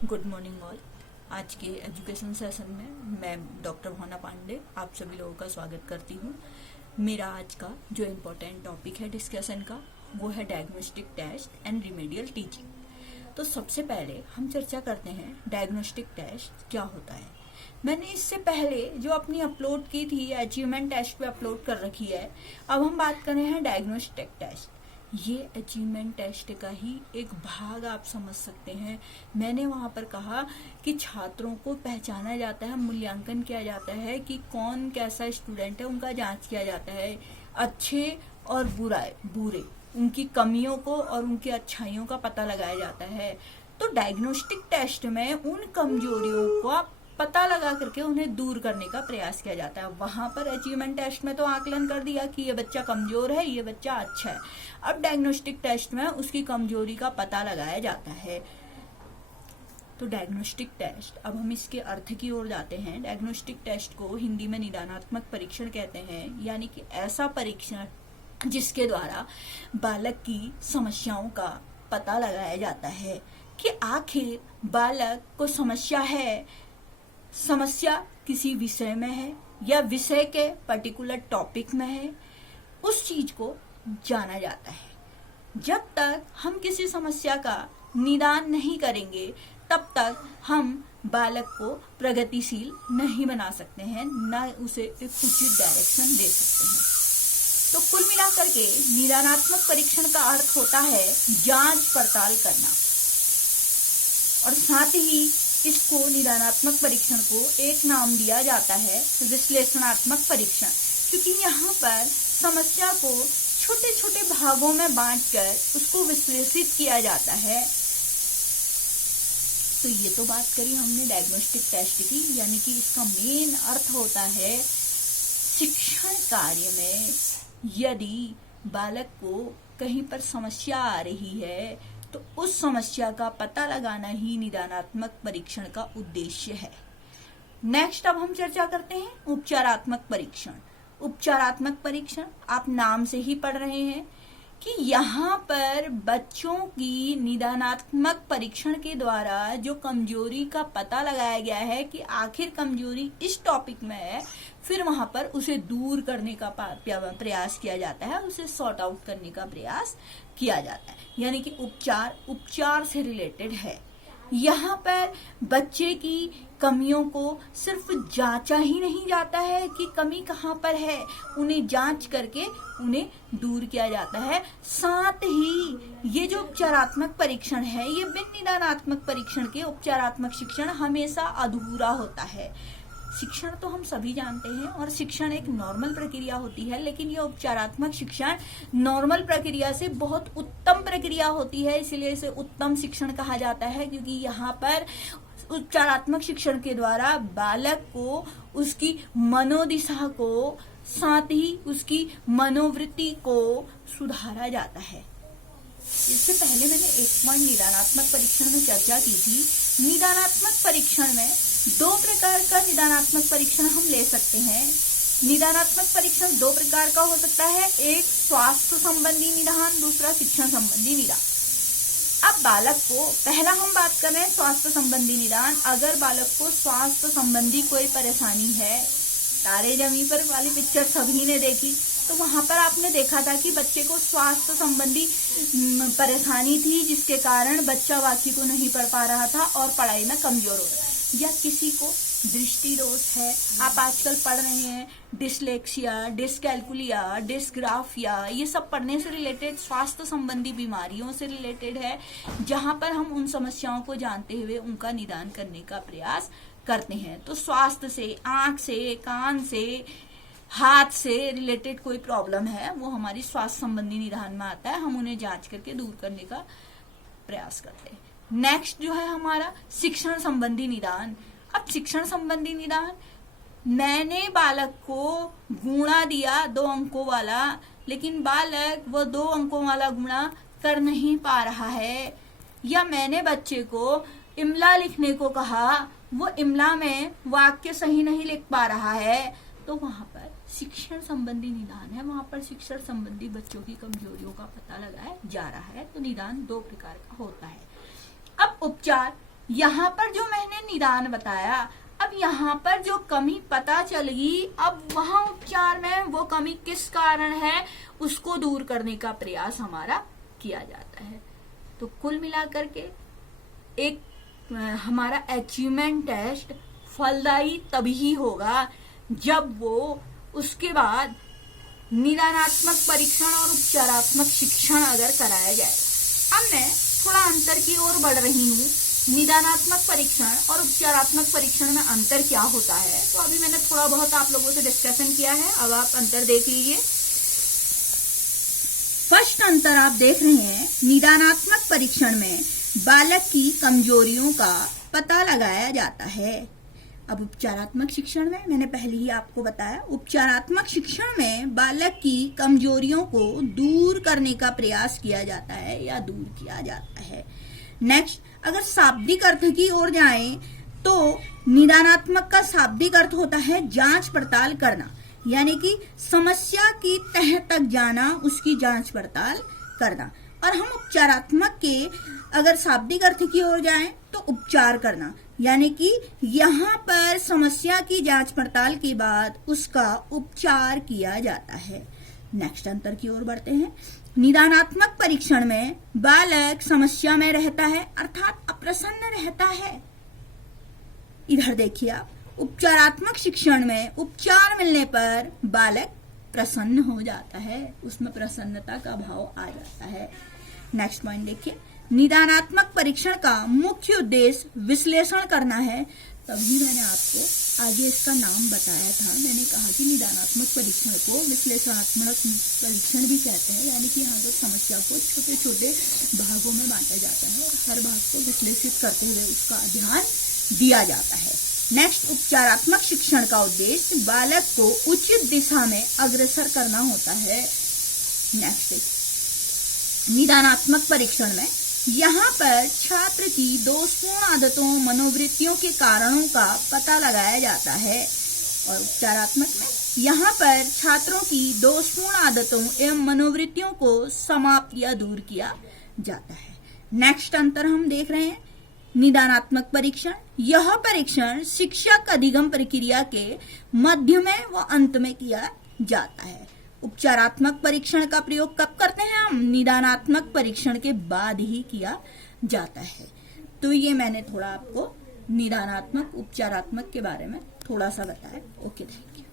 Good morning all. आज के education session में मैं डॉक्टर भावना पांडे आप सभी लोगों का स्वागत करती हूँ। मेरा आज का जो इम्पोर्टेंट टॉपिक है डिस्कशन का वो है diagnostic test and remedial teaching. तो सबसे पहले हम चर्चा करते हैं डायग्नोस्टिक टेस्ट क्या होता है। मैंने इससे पहले जो अपनी अपलोड की थी अचीवमेंट टेस्ट पे अपलोड कर रखी है। अब हम बात कर रहे हैं डायग्नोस्टिक टेस्ट। ये अचीवमेंट टेस्ट का ही एक भाग आप समझ सकते हैं। मैंने वहां पर कहा कि छात्रों को पहचाना जाता है, मूल्यांकन किया जाता है कि कौन कैसा स्टूडेंट है, उनका जांच किया जाता है, अच्छे और बुरे उनकी कमियों को और उनकी अच्छाइयों का पता लगाया जाता है। तो डायग्नोस्टिक टेस्ट में उन कमजोरियों को पता लगा करके उन्हें दूर करने का प्रयास किया जाता है। वहां पर अचीवमेंट टेस्ट में तो आकलन कर दिया कि ये बच्चा कमजोर है, ये बच्चा अच्छा है। अब डायग्नोस्टिक टेस्ट में उसकी कमजोरी का पता लगाया जाता है। तो डायग्नोस्टिक टेस्ट, अब हम इसके अर्थ की ओर जाते हैं। डायग्नोस्टिक टेस्ट को हिंदी में निदानात्मक परीक्षण कहते हैं, यानी कि ऐसा परीक्षण जिसके द्वारा बालक की समस्याओं का पता लगाया जाता है कि आखिर बालक को समस्या किसी विषय में है या विषय के पर्टिकुलर टॉपिक में है, उस चीज को जाना जाता है। जब तक हम किसी समस्या का निदान नहीं करेंगे तब तक हम बालक को प्रगतिशील नहीं बना सकते हैं, न उसे एक उचित डायरेक्शन दे सकते हैं। तो कुल मिलाकर के निदानात्मक परीक्षण का अर्थ होता है जांच पड़ताल करना, और साथ ही इसको निदानात्मक परीक्षण को एक नाम दिया जाता है विश्लेषणात्मक परीक्षण, क्योंकि यहाँ पर समस्या को छोटे छोटे भागों में बांटकर उसको विश्लेषित किया जाता है। तो ये तो बात करी हमने डायग्नोस्टिक टेस्ट की, यानी कि इसका मेन अर्थ होता है शिक्षण कार्य में यदि बालक को कहीं पर समस्या आ रही है तो उस समस्या का पता लगाना ही निदानात्मक परीक्षण का उद्देश्य है। नेक्स्ट अब हम चर्चा करते हैं उपचारात्मक परीक्षण। उपचारात्मक परीक्षण आप नाम से ही पढ़ रहे हैं कि यहाँ पर बच्चों की निदानात्मक परीक्षण के द्वारा जो कमजोरी का पता लगाया गया है कि आखिर कमजोरी इस टॉपिक में है, फिर वहां पर उसे दूर करने का प्रयास किया जाता है, उसे सॉर्ट आउट करने का प्रयास किया जाता है। यानी कि उपचार से रिलेटेड है। यहाँ पर बच्चे की कमियों को सिर्फ जांचा ही नहीं जाता है कि कमी कहाँ पर है, उन्हें जांच करके उन्हें दूर किया जाता है। साथ ही ये जो उपचारात्मक परीक्षण है, ये बिन निदानात्मक परीक्षण के उपचारात्मक शिक्षण हमेशा अधूरा होता है। शिक्षण तो हम सभी जानते हैं और शिक्षण एक नॉर्मल प्रक्रिया होती है, लेकिन यह उपचारात्मक शिक्षण नॉर्मल प्रक्रिया से बहुत उत्तम प्रक्रिया होती है, इसलिए इसे उत्तम शिक्षण कहा जाता है। क्योंकि यहाँ पर उपचारात्मक शिक्षण के द्वारा बालक को उसकी मनोदिशा को, साथ ही उसकी मनोवृत्ति को सुधारा जाता है। इससे पहले मैंने एक पॉइंट निदानात्मक परीक्षण में चर्चा की थी। निदानात्मक परीक्षण में दो प्रकार का निदानात्मक परीक्षण हम ले सकते हैं। निदानात्मक परीक्षण दो प्रकार का हो सकता है, एक स्वास्थ्य संबंधी निदान, दूसरा शिक्षण संबंधी निदान। अब बालक को, पहला हम बात कर रहे हैं स्वास्थ्य संबंधी निदान। अगर बालक को स्वास्थ्य संबंधी कोई परेशानी है, तारे जमीन पर वाली पिक्चर सभी ने देखी, तो वहां पर आपने देखा था कि बच्चे को स्वास्थ्य संबंधी परेशानी थी, जिसके कारण बच्चा वाक्य को नहीं पढ़ पा रहा था और पढ़ाई में कमजोर हो रहा है। या किसी को दृष्टि दोष है, आप आजकल पढ़ रहे हैं डिसलेक्सिया, डिसकैलकुलिया, डिसग्राफिया, ये सब पढ़ने से रिलेटेड स्वास्थ्य संबंधी बीमारियों से रिलेटेड है, जहां पर हम उन समस्याओं को जानते हुए उनका निदान करने का प्रयास करते हैं। तो स्वास्थ्य से, आंख से, कान से, हाथ से रिलेटेड कोई प्रॉब्लम है, वो हमारी स्वास्थ्य संबंधी निदान में आता है। हम उन्हें जांच करके दूर करने का प्रयास करते हैं। नेक्स्ट जो है हमारा शिक्षण संबंधी निदान। अब शिक्षण संबंधी निदान, मैंने बालक को गुणा दिया 2 अंकों वाला, लेकिन बालक वो 2 अंकों वाला गुणा कर नहीं पा रहा है, या मैंने बच्चे को इमला लिखने को कहा, वो इमला में वाक्य सही नहीं लिख पा रहा है, तो वहां पर शिक्षण संबंधी निदान है। वहां पर शिक्षण संबंधी बच्चों की कमजोरियों का पता लगाया जा रहा है। तो निदान दो प्रकार का होता है। अब उपचार यहाँ पर जो मैंने निदान बताया, अब यहाँ पर जो कमी पता चलेगी, अब वहां उपचार में वो कमी किस कारण है उसको दूर करने का प्रयास हमारा किया जाता है। तो कुल मिलाकर के एक हमारा अचीवमेंट टेस्ट फलदायी तभी होगा जब वो उसके बाद निदानात्मक परीक्षण और उपचारात्मक शिक्षण अगर कराया जाए। अब मैं थोड़ा अंतर की ओर बढ़ रही हूँ। निदानात्मक परीक्षण और उपचारात्मक परीक्षण में अंतर क्या होता है, तो अभी मैंने थोड़ा बहुत आप लोगों से डिस्कशन किया है, अब आप अंतर देख लीजिए। फर्स्ट अंतर आप देख रहे हैं, निदानात्मक परीक्षण में बालक की कमजोरियों का पता लगाया जाता है। अब उपचारात्मक शिक्षण में मैंने पहले ही आपको बताया, उपचारात्मक शिक्षण में बालक की कमजोरियों को दूर करने का प्रयास किया जाता है या दूर किया जाता है। नेक्स्ट, अगर शाब्दिक अर्थ की ओर जाएं तो निदानात्मक का शाब्दिक अर्थ होता है जांच पड़ताल करना, यानी कि समस्या की तह तक जाना, उसकी जांच पड़ताल करना। और हम उपचारात्मक के अगर शाब्दिक अर्थ की ओर जाएं तो उपचार करना, यानी कि यहाँ पर समस्या की जांच पड़ताल के बाद उसका उपचार किया जाता है। नेक्स्ट अंतर की ओर बढ़ते हैं। निदानात्मक परीक्षण में बालक समस्या में रहता है, अर्थात अप्रसन्न रहता है। इधर देखिए आप, उपचारात्मक शिक्षण में उपचार मिलने पर बालक प्रसन्न हो जाता है, उसमें प्रसन्नता का भाव आ जाता है। नेक्स्ट पॉइंट देखिए, निदानात्मक परीक्षण का मुख्य उद्देश्य विश्लेषण करना है। तभी मैंने आपको आगे इसका नाम बताया था, मैंने कहा कि निदानात्मक परीक्षण को विश्लेषणात्मक परीक्षण भी कहते हैं, यानी कि यहाँ पर समस्या को छोटे छोटे भागों में बांटा जाता है और हर भाग को विश्लेषित करते हुए उसका ध्यान दिया जाता है। नेक्स्ट, उपचारात्मक शिक्षण का उद्देश्य बालक को उचित दिशा में अग्रसर करना होता है। नेक्स्ट, निदानात्मक परीक्षण में यहाँ पर छात्र की दोषपूर्ण आदतों, मनोवृत्तियों के कारणों का पता लगाया जाता है और उपचारात्मक में यहाँ पर छात्रों की दोषपूर्ण आदतों एवं मनोवृत्तियों को समाप्त या दूर किया जाता है। नेक्स्ट अंतर हम देख रहे हैं, निदानात्मक परीक्षण, यह परीक्षण शिक्षक अधिगम प्रक्रिया के मध्य में व अंत में किया जाता है। उपचारात्मक परीक्षण का प्रयोग कब करते हैं हम? निदानात्मक परीक्षण के बाद ही किया जाता है। तो ये मैंने थोड़ा आपको निदानात्मक उपचारात्मक के बारे में थोड़ा सा बताया। Okay, thank you.